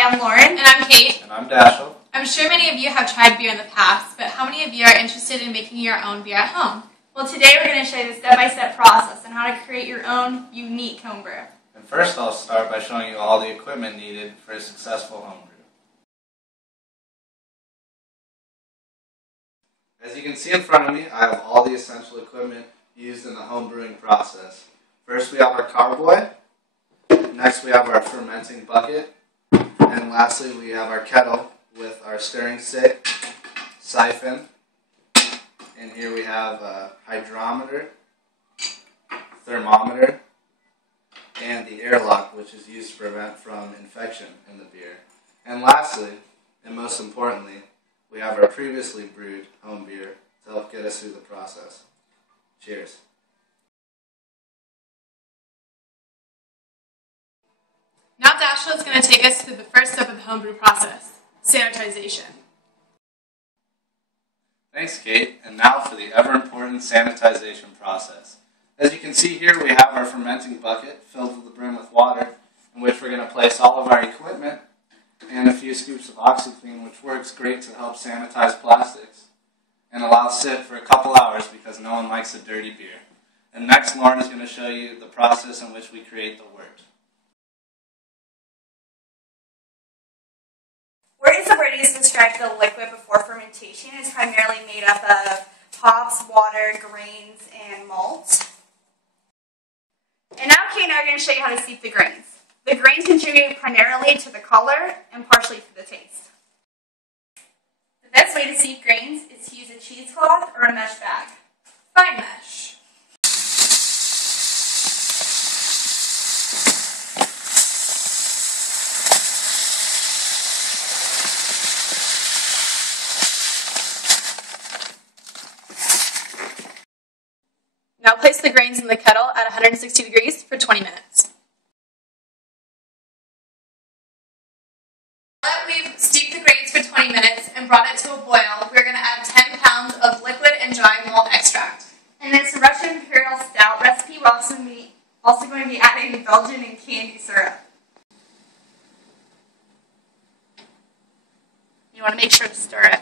Hi, I'm Lauren. And I'm Kate. And I'm Dashel. I'm sure many of you have tried beer in the past, but how many of you are interested in making your own beer at home? Well, today we're going to show you the step-by-step process on how to create your own unique homebrew. And first I'll start by showing you all the equipment needed for a successful homebrew. As you can see in front of me, I have all the essential equipment used in the homebrewing process. First we have our carboy, next we have our fermenting bucket, and lastly we have our kettle with our stirring stick, siphon, and here we have a hydrometer, thermometer, and the airlock, which is used to prevent from infection in the beer. And lastly, and most importantly, we have our previously brewed home beer to help get us through the process. Cheers. Now Dashel is going to take us through the first step of the homebrew process, sanitization. Thanks, Kate. And now for the ever-important sanitization process. As you can see here, we have our fermenting bucket filled to the brim with water, in which we're going to place all of our equipment and a few scoops of OxyClean, which works great to help sanitize plastics and allow it to sit for a couple hours because no one likes a dirty beer. And next, Lauren is going to show you the process in which we create the wort. Wort is the word used to describe the liquid before fermentation. It's primarily made up of hops, water, grains, and malt. And now Kate and I are going to show you how to steep the grains. The grains contribute primarily to the color and partially to the taste. The best way to steep grains is to use a cheesecloth or a mesh bag. Fine mesh. Now place the grains in the kettle at 160 degrees for 20 minutes. Now that we've steeped the grains for 20 minutes and brought it to a boil, we're going to add 10 pounds of liquid and dry malt extract. And it's a Russian Imperial Stout recipe. We're also going to be adding Belgian and candy syrup. You want to make sure to stir it.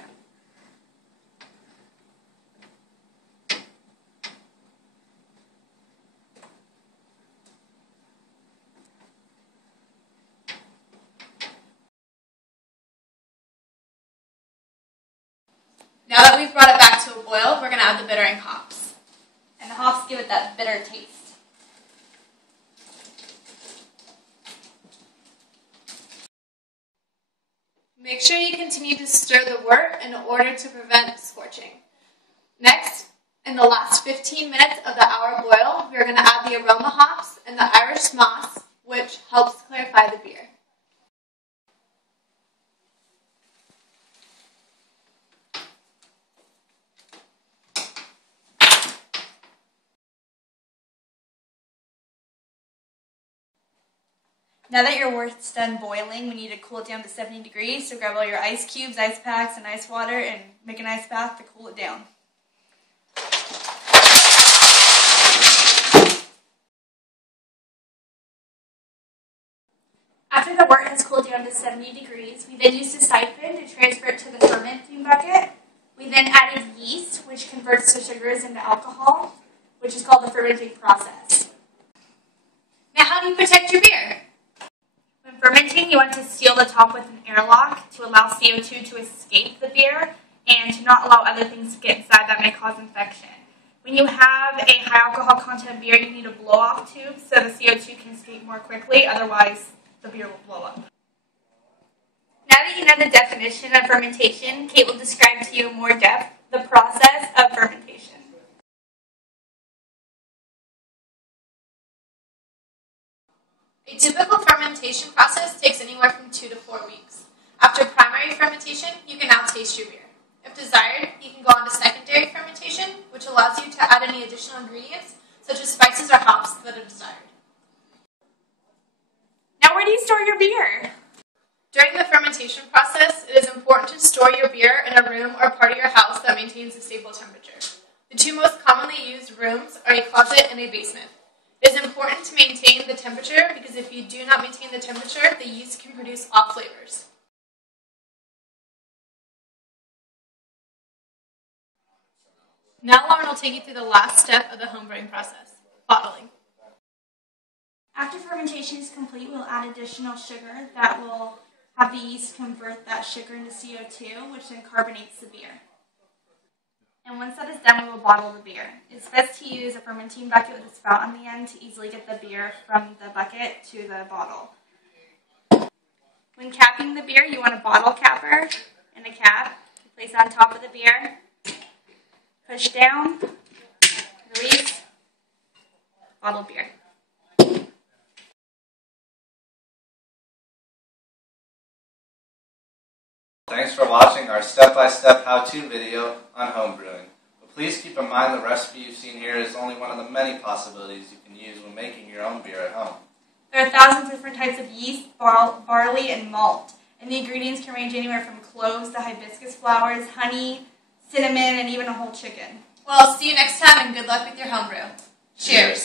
Now that we've brought it back to a boil, we're going to add the bittering hops. And the hops give it that bitter taste. Make sure you continue to stir the wort in order to prevent scorching. Next, in the last 15 minutes of the hour boil, we're going to add the aroma hops and the Irish moss, which helps clarify the beer. Now that your wort's done boiling, we need to cool it down to 70 degrees. So grab all your ice cubes, ice packs, and ice water and make an ice bath to cool it down. After the wort has cooled down to 70 degrees, we then used a siphon to transfer it to the fermenting bucket. We then added yeast, which converts the sugars into alcohol, which is called the fermenting process. Now, how do you protect your beer? When fermenting, you want to seal the top with an airlock to allow CO2 to escape the beer and to not allow other things to get inside that may cause infection. When you have a high alcohol content beer, you need a blow-off tube so the CO2 can escape more quickly, otherwise the beer will blow up. Now that you know the definition of fermentation, Kate will describe to you in more depth the process of fermentation. A typical fermentation process takes anywhere from 2 to 4 weeks. After primary fermentation, you can now taste your beer. If desired, you can go on to secondary fermentation, which allows you to add any additional ingredients, such as spices or hops that are desired. Now, where do you store your beer? During the fermentation process, it is important to store your beer in a room or part of your house that maintains a stable temperature. The two most commonly used rooms are a closet and a basement. It is important to maintain the temperature because if you do not maintain the temperature, the yeast can produce off flavors. Now Lauren will take you through the last step of the homebrewing process, bottling. After fermentation is complete, we'll add additional sugar that will have the yeast convert that sugar into CO2, which then carbonates the beer. And once that is done, we will bottle the beer. It's best to use a fermenting bucket with a spout on the end to easily get the beer from the bucket to the bottle. When capping the beer, you want a bottle capper and a cap. You place it on top of the beer, push down, release, bottled beer. Thanks for watching our step-by-step how-to video on homebrewing. But please keep in mind the recipe you've seen here is only one of the many possibilities you can use when making your own beer at home. There are thousands of different types of yeast, barley, and malt, and the ingredients can range anywhere from cloves to hibiscus flowers, honey, cinnamon, and even a whole chicken. Well, see you next time and good luck with your homebrew. Cheers.